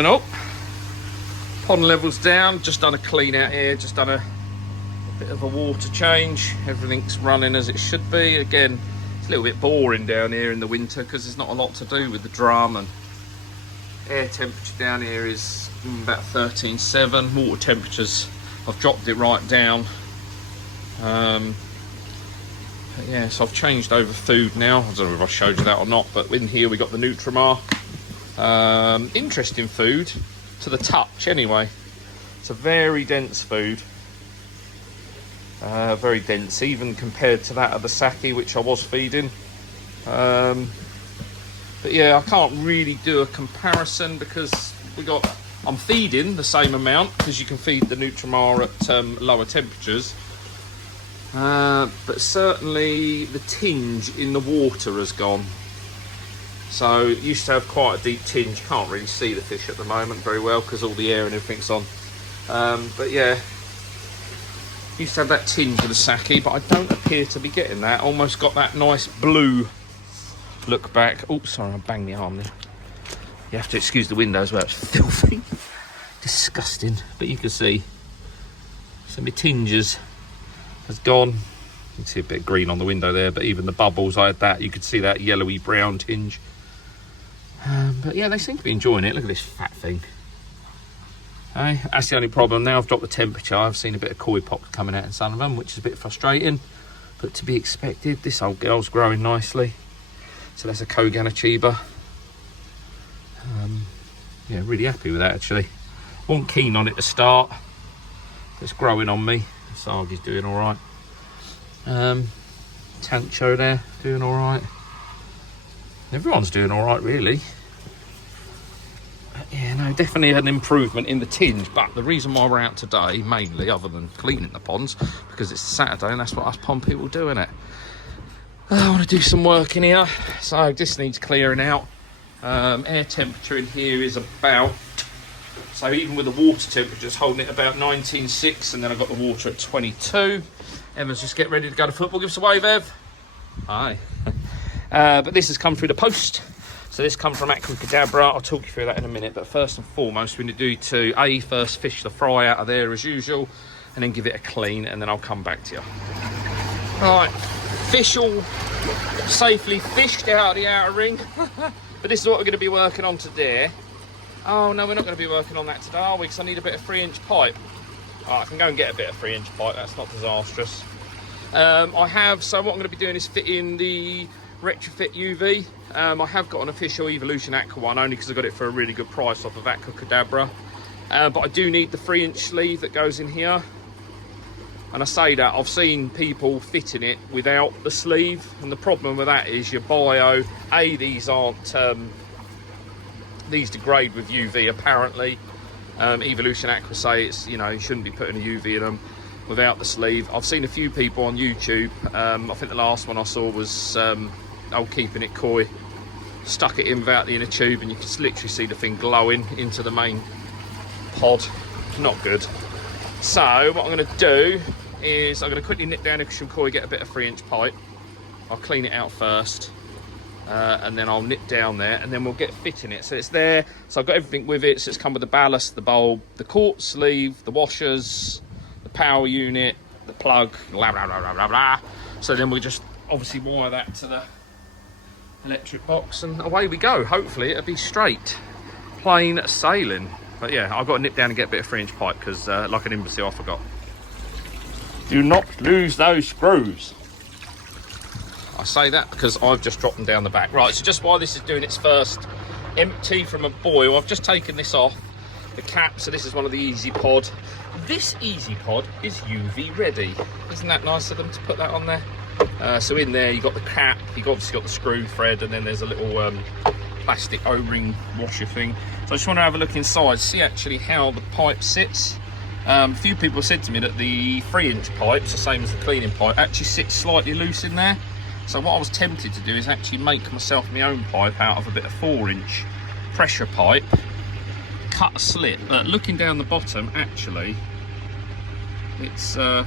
Morning up. Pond levels down, just done a clean out here, just done a bit of a water change. Everything's running as it should be. Again, it's a little bit boring down here in the winter because there's not a lot to do with the drum, and air temperature down here is about 13.7. Water temperatures, I've dropped it right down. But yeah, so I've changed over food now. I don't know if I showed you that or not, but in here we got the Nutrimar. Interesting food to the touch anyway. It's a very dense food. Very dense, even compared to that of the Saki, which I was feeding. But yeah, I can't really do a comparison because I'm feeding the same amount, because you can feed the Nutrimar at lower temperatures. But certainly the tinge in the water has gone. So it used to have quite a deep tinge. Can't really see the fish at the moment very well because all the air and everything's on. But yeah, used to have that tinge with the Saki, but I don't appear to be getting that. Almost got that nice blue look back. Oh, sorry, I banged my arm there. You have to excuse the window as well, it's filthy. Disgusting. But you can see some of the tinges has gone. You can see a bit of green on the window there, but even the bubbles, I had that. You could see that yellowy brown tinge. But yeah, they seem to be enjoying it. Look at this fat thing. Hey, that's the only problem. Now I've dropped the temperature, I've seen a bit of koi pox coming out in some of them, which is a bit frustrating, but to be expected. This old girl's growing nicely. So that's a Koganichiba. Yeah, really happy with that actually. Wasn't keen on it to start. It's growing on me. Sagi's doing all right. Tancho there, doing all right. Everyone's doing all right, really. But yeah, no, definitely an improvement in the tinge. But the reason why we're out today, mainly, other than cleaning the ponds, because it's Saturday and that's what us pond people do, innit? I want to do some work in here, so this needs clearing out. Air temperature in here is about, so even with the water temperatures holding it about 19.6, and then I've got the water at 22. Emma's just getting ready to go to football. Give us a wave, Ev. Hi. But this has come through the post. So this comes from Cadabra. I'll talk you through that in a minute. But first and foremost, we need to do first fish the fry out of there as usual, and then give it a clean, and then I'll come back to you. Right, fish all safely fished out of the outer ring. But this is what we're going to be working on today. Oh no, we're not going to be working on that today, are we? Because I need a bit of 3-inch pipe. I can go and get a bit of 3-inch pipe, that's not disastrous. So what I'm going to be doing is fitting the retrofit UV. I have got an official Evolution Aqua one, only because I got it for a really good price off of Cadabra. But I do need the 3-inch sleeve that goes in here. And I say that, I've seen people fitting it without the sleeve, and the problem with that is your bio, these aren't, these degrade with UV apparently. Evolution Aqua say it's, you shouldn't be putting a UV in them without the sleeve. I've seen a few people on YouTube, I think the last one I saw was keeping it koi, stuck it in without the inner tube, and you can literally see the thing glowing into the main pod. Not good. So what I'm going to do is I'm going to quickly nip down a koi, get a bit of 3-inch pipe. I'll clean it out first. And then I'll nip down there, and then we'll get fitting it. So it's there, so I've got everything with it. So it's come with the ballast, the bulb, the quartz sleeve, the washers, the power unit, the plug, blah blah blah blah blah blah. So then we'll just obviously wire that to the electric box, and away we go. Hopefully it'll be straight, plain sailing. But yeah, I've got to nip down and get a bit of 3-inch pipe because like an imbecile I forgot. Do not lose those screws. I say that because I've just dropped them down the back. Right, so just while this is doing its first empty from a boil, I've just taken this off the cap. So this is one of the Eazypod. This Eazypod is UV ready. Isn't that nice of them to put that on there? So in there you've got the cap, you've obviously got the screw thread, and then there's a little plastic O-ring washer thing. So I just want to have a look inside, see actually how the pipe sits. A few people said to me that the 3-inch pipes, the same as the cleaning pipe, actually sits slightly loose in there. So what I was tempted to do is actually make myself my own pipe out of a bit of 4-inch pressure pipe, cut a slit. But looking down the bottom, actually, it's it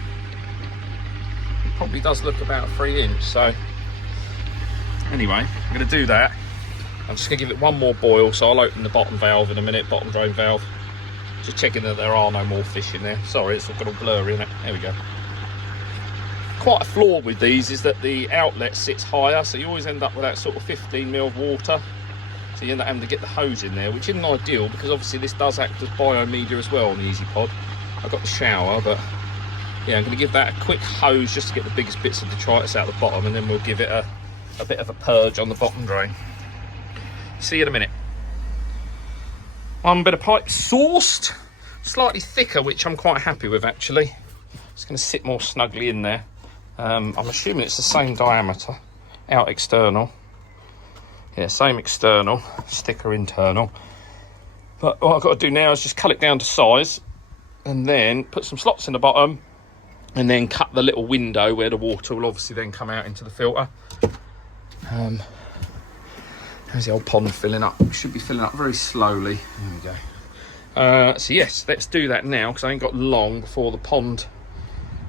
probably does look about 3 inch. So anyway, I'm going to do that. I'm just going to give it one more boil, so I'll open the bottom valve in a minute, bottom drain valve. Just checking that there are no more fish in there. Sorry, it's got all blurry in it. There we go. Quite a flaw with these is that the outlet sits higher, so you always end up with that sort of 15ml of water. So you end up having to get the hose in there, which isn't ideal because obviously this does act as biomedia as well on the Eazypod. I've got the shower, but yeah, I'm going to give that a quick hose just to get the biggest bits of detritus out the bottom, and then we'll give it a bit of a purge on the bottom drain. See you in a minute. One bit of pipe sourced, slightly thicker, which I'm quite happy with actually. It's going to sit more snugly in there. I'm assuming it's the same diameter, out external. Yeah, same external, sticker internal. But what I've got to do now is just cut it down to size and then put some slots in the bottom and then cut the little window where the water will obviously then come out into the filter. There's the old pond filling up. It should be filling up very slowly. There we go. So yes, let's do that now because I ain't got long before the pond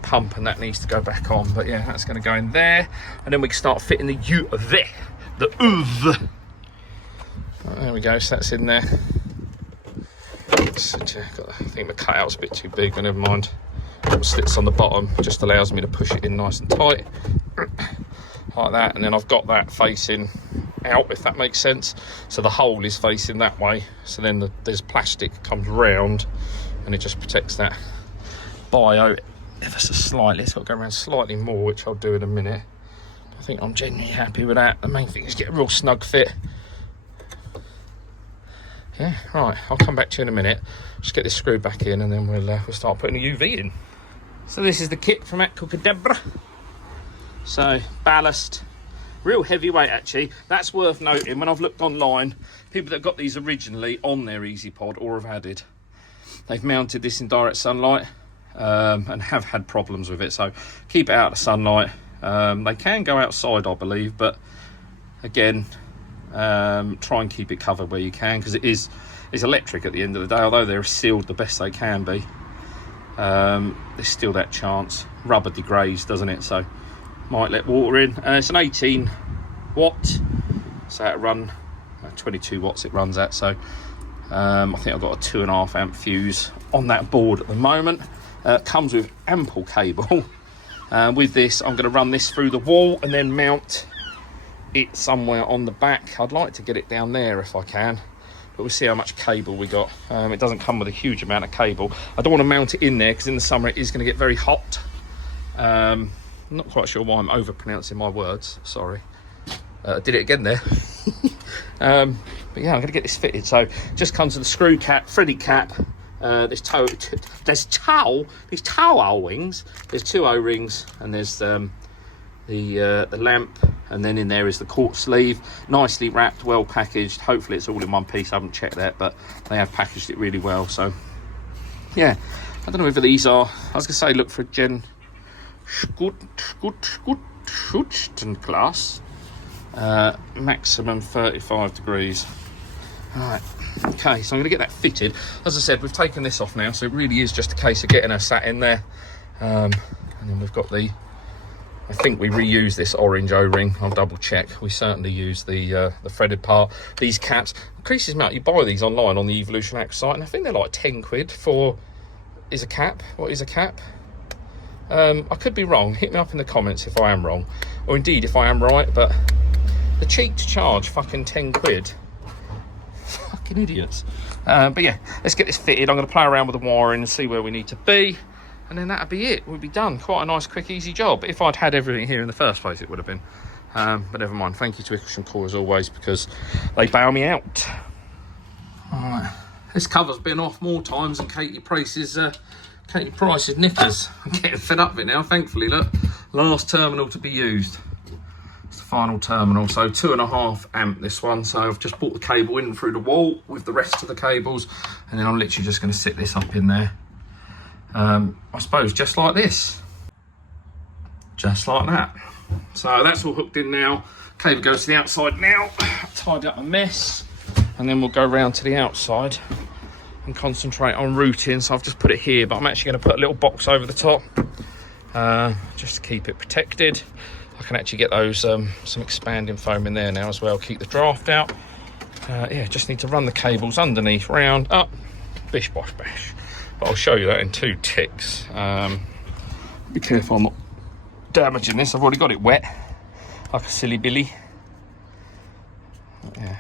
pump and that needs to go back on. But yeah, that's going to go in there, and then we can start fitting the UV, the UV. Right, there we go. So that's in there. I think the cutout's a bit too big, but never mind. Little slits on the bottom just allows me to push it in nice and tight, like that. And then I've got that facing out, if that makes sense. So the hole is facing that way. So then there's plastic comes round, and it just protects that bio ever so slightly. It's got to go around slightly more, which I'll do in a minute. I think I'm genuinely happy with that. The main thing is get a real snug fit. Yeah, right, I'll come back to you in a minute. Just get this screwed back in, and then we'll start putting the UV in. So this is the kit from Aquacadabra. So ballast, real heavyweight actually. That's worth noting. When I've looked online, people that got these originally on their Eazypod or have added, they've mounted this in direct sunlight and have had problems with it. So keep it out of sunlight. They can go outside, I believe, but again, try and keep it covered where you can, because it's electric at the end of the day. Although they're sealed the best they can be, there's still that chance. Rubber degrades, doesn't it? So might let water in. It's an 18 watt, so it run 22 watts it runs at. So I think I've got a 2.5 amp fuse on that board at the moment. Comes with ample cable. With this, I'm going to run this through the wall and then mount it somewhere on the back. I'd like to get it down there if I can, but we'll see how much cable we got. It doesn't come with a huge amount of cable. I don't want to mount it in there because in the summer it is going to get very hot. I'm not quite sure why I'm over pronouncing my words, sorry. I did it again there. But yeah, I'm going to get this fitted. So just comes with a screw cap, threaded cap. There's towel O-rings. There's 2 O-rings, and there's the lamp, and then in there is the quart sleeve, nicely wrapped, well packaged. Hopefully it's all in one piece. I haven't checked that, but they have packaged it really well. So yeah, I don't know whether these are, I was gonna say look for a Gen Schutten class, maximum 35 degrees. All right, okay, so I'm going to get that fitted. As I said, we've taken this off now, so it really is just a case of getting her sat in there. And then we've got I think we reuse this orange O-ring. I'll double check. We certainly use the threaded part. These caps, creases me out. You buy these online on the Evolution Act site, and I think they're like 10 quid for, is a cap? What is a cap? I could be wrong. Hit me up in the comments if I am wrong, or indeed if I am right, but the cheek to charge fucking 10 quid. Fucking idiots. But yeah, let's get this fitted. I'm going to play around with the wiring and see where we need to be, and then that'll be it. We'll be done. Quite a nice, quick, easy job. If I'd had everything here in the first place, it would have been. But never mind. Thank you to Ickerson Core as always, because they bail me out. Alright, this cover's been off more times than Katie Price's knickers. I'm getting fed up with it now, thankfully. Look, last terminal to be used. It's the final terminal, so 2.5 amp this one. So I've just brought the cable in through the wall with the rest of the cables, and then I'm literally just going to sit this up in there. I suppose just like this, just like that. So that's all hooked in now. Cable goes to the outside now. Tidy up a mess, and then we'll go round to the outside and concentrate on routing. So I've just put it here, but I'm actually going to put a little box over the top just to keep it protected. I can actually get those some expanding foam in there now as well, keep the draft out. Yeah, just need to run the cables underneath, round, up, bish bosh bash. But I'll show you that in 2 ticks. Be careful I'm not damaging this. I've already got it wet like a silly billy. Yeah,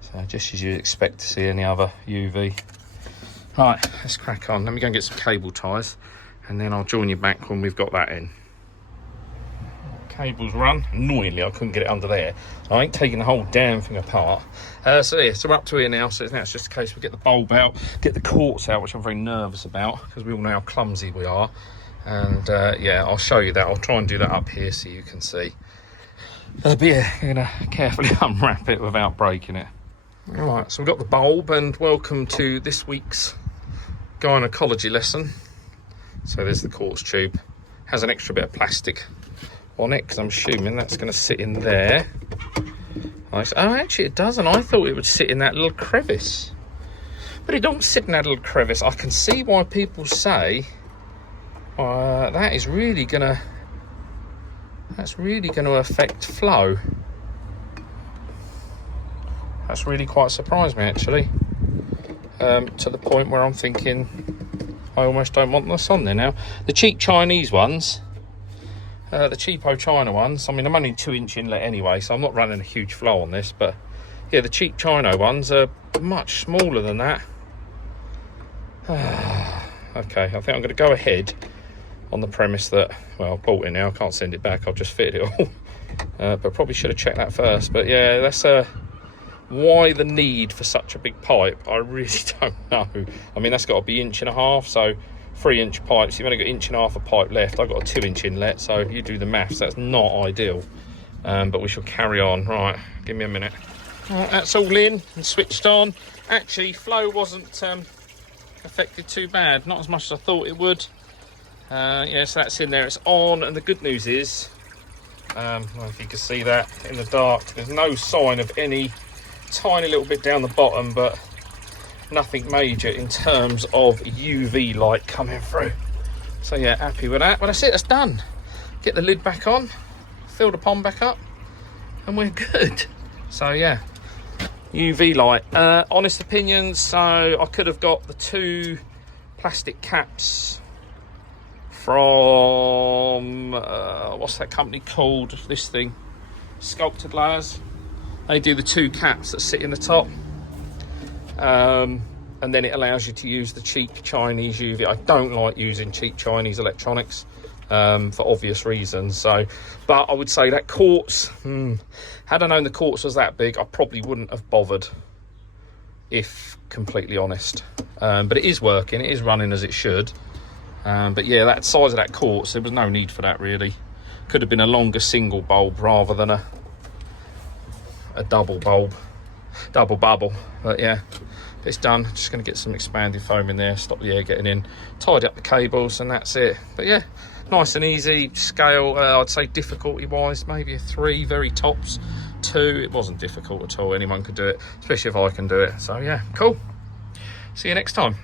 so just as you'd expect to see any other UV. Right, let's crack on. Let me go and get some cable ties, and then I'll join you back when we've got that in. Cables run. Annoyingly, I couldn't get it under there. I ain't taking the whole damn thing apart. So yeah, so we're up to here now. So now it's just a case we get the bulb out, get the quartz out, which I'm very nervous about because we all know how clumsy we are. And yeah, I'll show you that. I'll try and do that up here so you can see. But yeah, I'm gonna carefully unwrap it without breaking it. All right, so we've got the bulb, and welcome to this week's gynecology lesson. So there's the quartz tube. Has an extra bit of plastic on it because I'm assuming that's going to sit in there. Oh, actually it doesn't. I thought it would sit in that little crevice, but it don't sit in that little crevice. I can see why people say that is really gonna affect flow. That's really quite surprised me actually, to the point where I'm thinking I almost don't want this on there now. The cheap Chinese ones, the cheapo China ones, I mean I'm only 2-inch inlet anyway, so I'm not running a huge flow on this, but yeah, the cheap China ones are much smaller than that. Okay, I think I'm going to go ahead on the premise that, well, I've bought it now, I can't send it back, I've just fitted it all. But probably should have checked that first. But yeah, that's why the need for such a big pipe, I really don't know. I mean, that's got to be 1.5 inches, so 3-inch pipes, you've only got 1.5 inches of pipe left. I've got a 2-inch inlet, so you do the maths, that's not ideal. But we shall carry on. Right, give me a minute. Right, that's all in and switched on. Actually, flow wasn't affected too bad, not as much as I thought it would. Yeah, so that's in there, it's on, and the good news is, I don't know if you can see that in the dark, there's no sign of any tiny little bit down the bottom, but nothing major in terms of UV light coming through. So yeah, happy with that. Well, that's it, that's done. Get the lid back on, fill the pond back up, and we're good. So yeah, UV light. Honest opinions, so I could have got the 2 plastic caps from what's that company called, this thing, Sculpted Layers. They do the 2 caps that sit in the top, and then it allows you to use the cheap Chinese UV. I don't like using cheap Chinese electronics for obvious reasons. So, but I would say that quartz, had I known the quartz was that big, I probably wouldn't have bothered, if completely honest. But it is working, it is running as it should. But yeah, that size of that quartz, there was no need for that really. Could have been a longer single bulb rather than a double bubble. But yeah, it's done. Just going to get some expanded foam in there, stop the air getting in, tidy up the cables, and that's it. But yeah, nice and easy. Scale, I'd say difficulty wise, maybe a 3, very tops 2. It wasn't difficult at all, anyone could do it, especially if I can do it. So yeah, cool. See you next time.